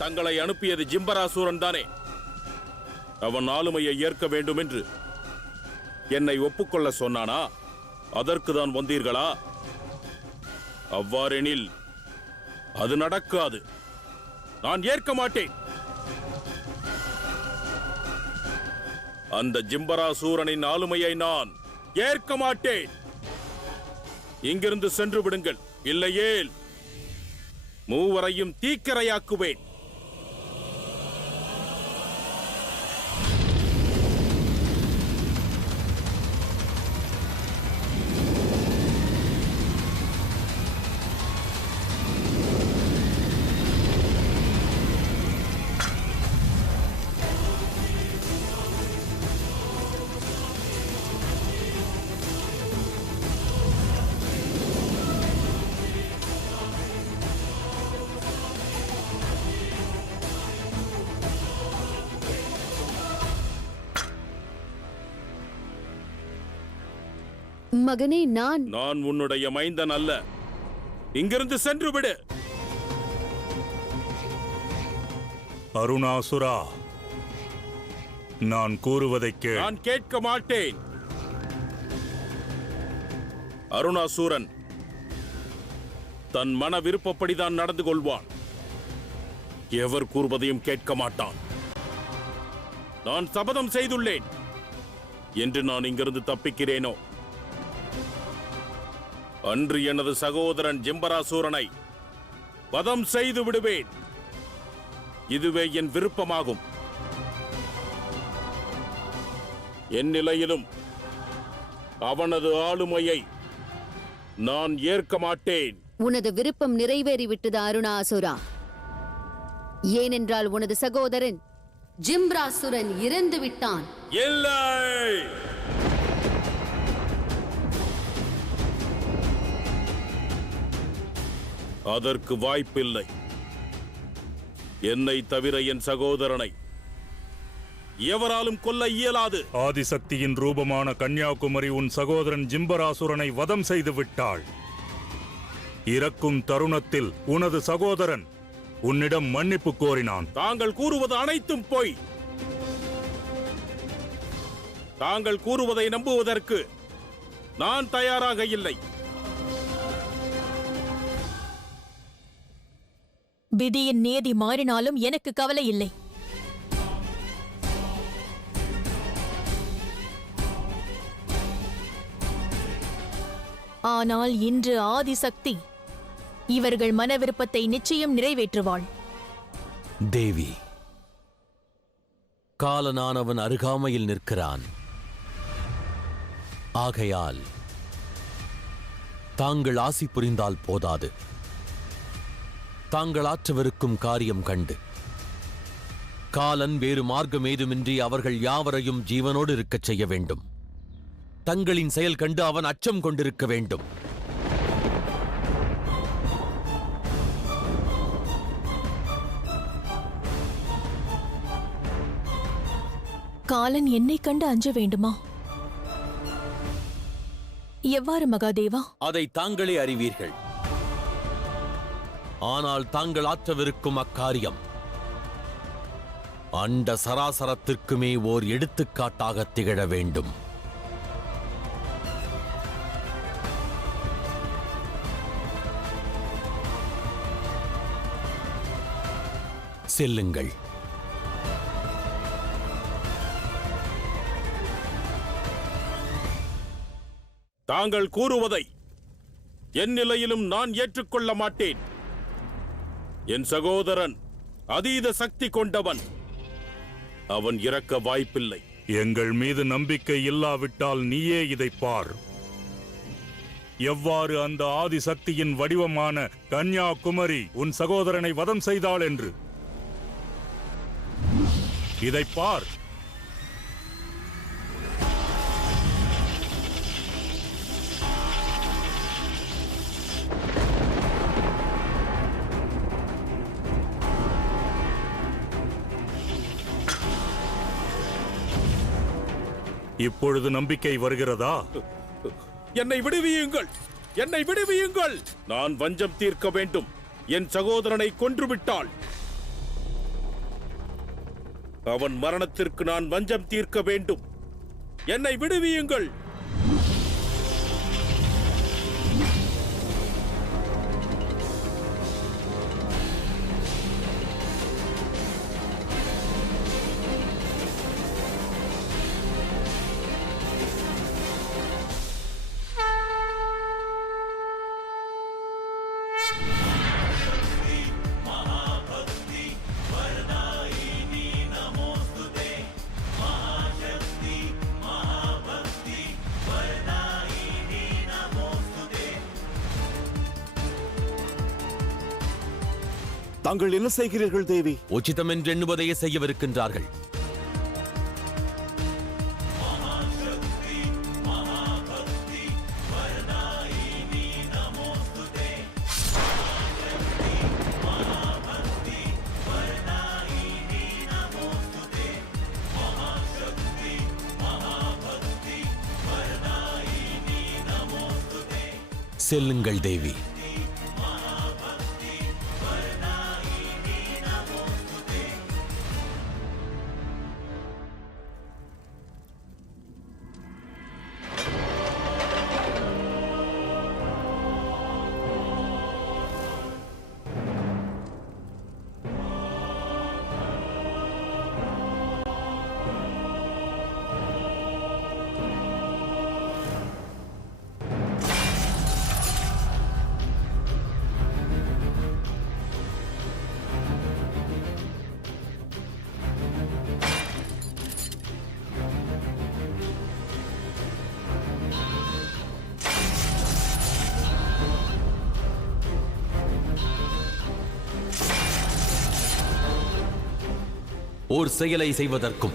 தங்களை அனுப்பியது ஜிம்பராசூரன் தானே? அவன் ஆளுமையை ஏற்க வேண்டும் என்று என்னை ஒப்புக்கொள்ள சொன்னானா? அதற்குதான் வந்தீர்களா? அவ்வாறெனில் அது நடக்காது. நான் ஏற்க மாட்டேன். அந்த ஜிம்பராசூரனின் ஆளுமையை நான் ஏற்க மாட்டேன். இங்கிருந்து சென்று விடுங்கள், இல்லையேல் மூவரையும் தீக்கிரையாக்குவேன். மகனே, நான் உன்னுடைய மைந்தன் அல்ல. இங்கிருந்து சென்று விடு. அருணாசுரா, நான் கூறுவதை கேள். நான் கேட்க மாட்டேன். அருணாசூரன் தன் மன விருப்பப்படிதான் நடந்து கொள்வான். எவர் கூறுவதையும் கேட்க மாட்டான். நான் சபதம் செய்துள்ளேன். என்று நான் இங்கிருந்து தப்பிக்கிறேனோ அன்று எனது சகோதரன் ஜிம்பராசூரனை வதம் செய்து விடுவேன். இதுவே என் விருப்பமாகும். என் நிலையிலும் அவனது ஆளுமையை நான் ஏற்க மாட்டேன். உனது விருப்பம் நிறைவேறிவிட்டது அருணாசுரா. ஏனென்றால் உனது சகோதரன் ஜிம்பராசுரன் இறந்து விட்டான். இல்லை, அதற்கு வாய்ப்பில்லை. என்னை தவிர என் சகோதரனை எவராலும் கொல்ல இயலாது. ஆதிசக்தியின் ரூபமான கன்னியாகுமரி உன் சகோதரன் ஜிம்பராசுரனை வதம் செய்து விட்டாள். இறக்கும் தருணத்தில் உனது சகோதரன் உன்னிடம் மன்னிப்பு கோரினான். தாங்கள் கூறுவது அனைத்தும் பொய். தாங்கள் கூறுவதை நம்புவதற்கு நான் தயாராக இல்லை. விதியின் நியதி மாறினாலும் எனக்கு கவலை இல்லை. ஆனால் இன்று ஆதிசக்தி இவர்கள் மன விருப்பத்தை நிச்சயம் நிறைவேற்றுவாள். தேவி, காலனானவன் அருகாமையில் நிற்கிறான். ஆகையால் தாங்கள் ஆசி புரிந்தால் போதாது. தாங்கள் ஆற்றவிருக்கும் காரியம் கண்டு காலன் வேறு மார்க்கம் ஏதுமின்றி அவர்கள் யாவரையும் ஜீவனோடு இருக்கச் செய்ய வேண்டும். தங்களின் செயல் கண்டு அவன் அச்சம் கொண்டிருக்க வேண்டும். காலன் என்னை கண்டு அஞ்ச வேண்டுமா? எவ்வாறு மகாதேவா? அதை தாங்களே அறிவீர்கள். ஆனால் தாங்கள் ஆற்றவிருக்கும் அக்காரியம் அண்ட சராசரத்திற்குமே ஓர் எடுத்துக்காட்டாக திகழ வேண்டும். செல்லுங்கள். தாங்கள் கூறுவதை என் நிலையிலும் நான் ஏற்றுக்கொள்ள மாட்டேன். என் சகோதரன் அதீத சக்தி கொண்டவன். அவன் இறக்க வாய்ப்பில்லை. எங்கள் மீது நம்பிக்கை இல்லாவிட்டால் நீயே இதை பார். எவ்வாறு அந்த ஆதிசக்தியின் வடிவமான கன்யாகுமரி உன் சகோதரனை வதம் செய்தாள் என்று. இதை பார். இப்பொழுது நம்பிக்கை வருகிறதா? என்னை விடுவியுங்கள், என்னை விடுவியுங்கள். நான் வஞ்சம் தீர்க்க வேண்டும். என் சகோதரனை கொன்றுவிட்டாள். அவன் மரணத்திற்கு நான் வஞ்சம் தீர்க்க வேண்டும். என்னை விடுவியுங்கள். தாங்கள் என்ன செய்கிறீர்கள் தேவி? உச்சிதம் என்று எண்ணுவதையே செய்யவிருக்கின்றார்கள். செல்லுங்கள் தேவி. ஓர் செயலை செய்வதற்கும்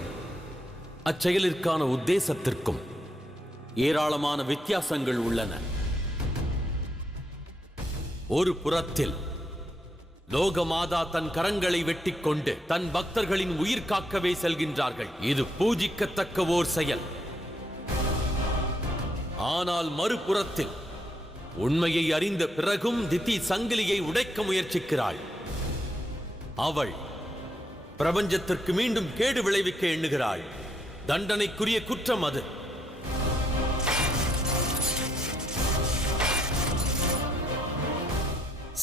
அச்செயலிற்கான உத்தேசத்திற்கும் ஏராளமான வித்தியாசங்கள் உள்ளன. ஒரு புறத்தில் லோகமாதா தன் கரங்களை வெட்டிக் கொண்டு தன் பக்தர்களின் உயிர் காக்கவே செல்கின்றார்கள். இது பூஜிக்கத்தக்க ஓர் செயல். ஆனால் மறுபுறத்தில் உண்மையை அறிந்த பிறகும் திதி சங்கிலியை உடைக்க முயற்சிக்கிறாள். அவள் பிரபஞ்சத்திற்கு மீண்டும் கேடு விளைவிக்க எண்ணுகிறாள். தண்டனைக்குரிய குற்றம் அது.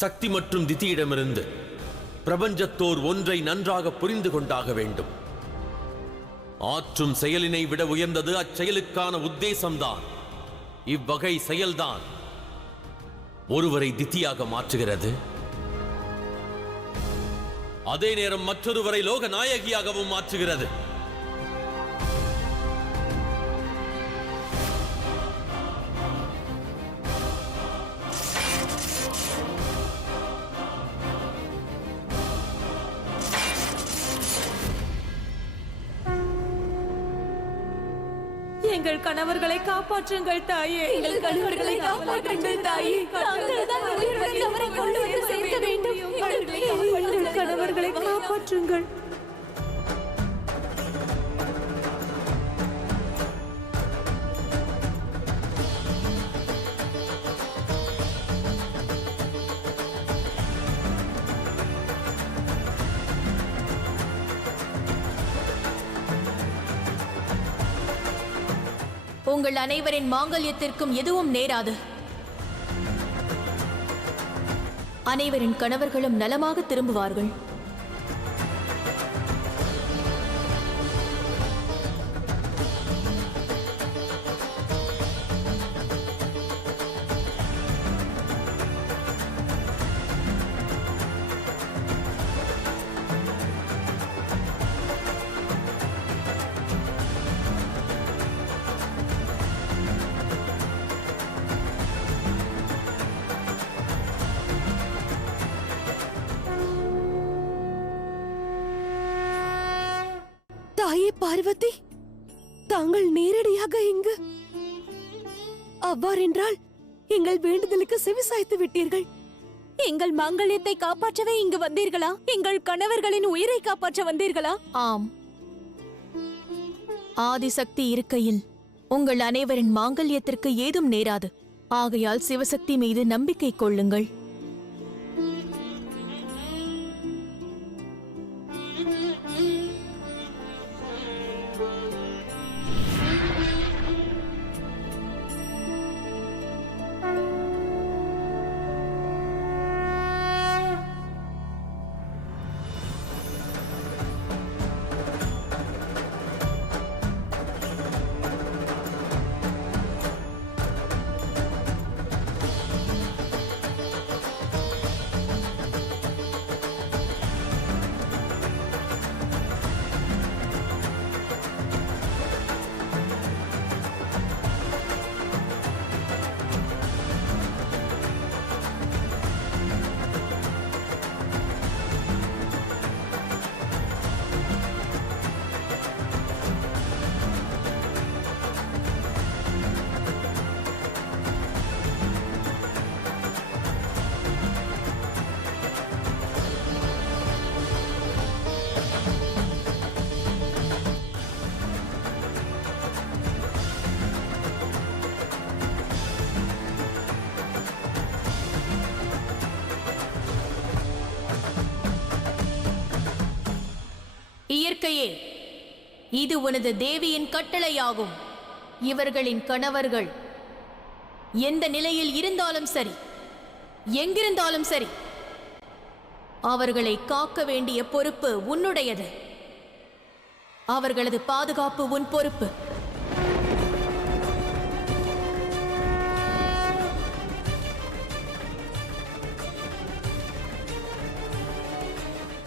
சக்தி மற்றும் திதியிடமிருந்து பிரபஞ்சத்தோர் ஒன்றை நன்றாக புரிந்து கொண்டாக வேண்டும். ஆற்றும் செயலினை விட உயர்ந்தது அச்செயலுக்கான உத்தேசம்தான். இவ்வகை செயல்தான் ஒருவரை திதியாக மாற்றுகிறது. அதே நேரம் மற்றொருவரை லோக நாயகியாகவும் மாற்றுகிறது. எங்கள் கணவர்களை காப்பாற்றுங்கள் தாயே. எங்கள் கணவர்களை காப்பாற்றுங்கள் தாயே. தாங்கள் தான் உயிருடன் அவரை கொண்டு வந்து சேர்க்க வேண்டும். எங்கள் கணவர்களை காப்பாற்றுங்கள். உங்கள் அனைவரின் மாங்கல்யத்திற்கும் எதுவும் நேராது. அனைவரின் கணவர்களும் நலமாக திரும்புவார்கள். பார்வதி, தாங்கள் நேரடியாக இங்கு? அவ்வாறென்றால் எங்கள் வேண்டுதலுக்கு செவிசாய்த்து விட்டீர்கள். எங்கள் மாங்கல்யத்தை காப்பாற்றவே இங்கு வந்தீர்களா? எங்கள் கணவர்களின் உயிரை காப்பாற்ற வந்தீர்களா? ஆம், ஆதிசக்தி இருக்கையில் உங்கள் அனைவரின் மாங்கல்யத்திற்கு ஏதும் நேராது. ஆகையால் சிவசக்தி மீது நம்பிக்கை கொள்ளுங்கள். இயற்கையே, இது உனது தேவியின் கட்டளையாகும். இவர்களின் கணவர்கள் எந்த நிலையில் இருந்தாலும் சரி, எங்கிருந்தாலும் சரி, அவர்களை காக்க வேண்டிய பொறுப்பு உன்னுடையது. அவர்களது பாதுகாப்பு உன் பொறுப்பு.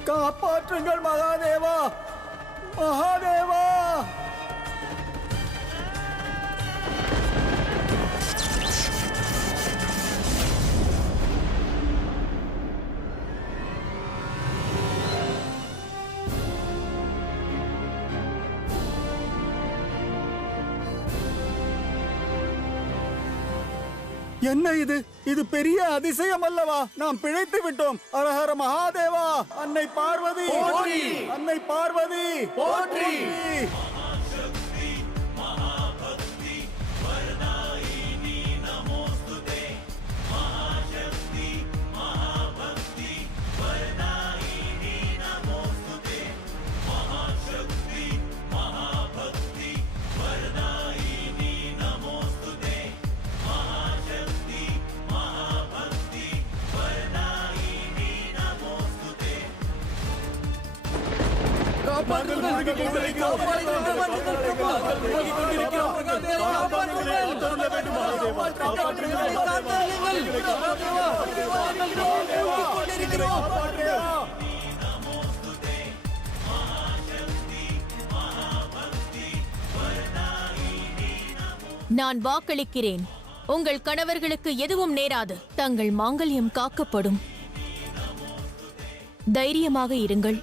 காப்பாற்றுங்கள் மகாதேவா, மகாதேவா! என்ன இது? இது பெரிய அதிசயம் அல்லவா? நாம் பிழைத்து விட்டோம். அரஹர மகாதேவா! அன்னை பார்வதி போற்றி! அன்னை பார்வதி போற்றி! நான் வாக்களிக்கிறேன். உங்கள் கணவர்களுக்கு எதுவும் நேராது. தங்கள் மாங்கல்யம் காக்கப்படும். தைரியமாக இருங்கள்.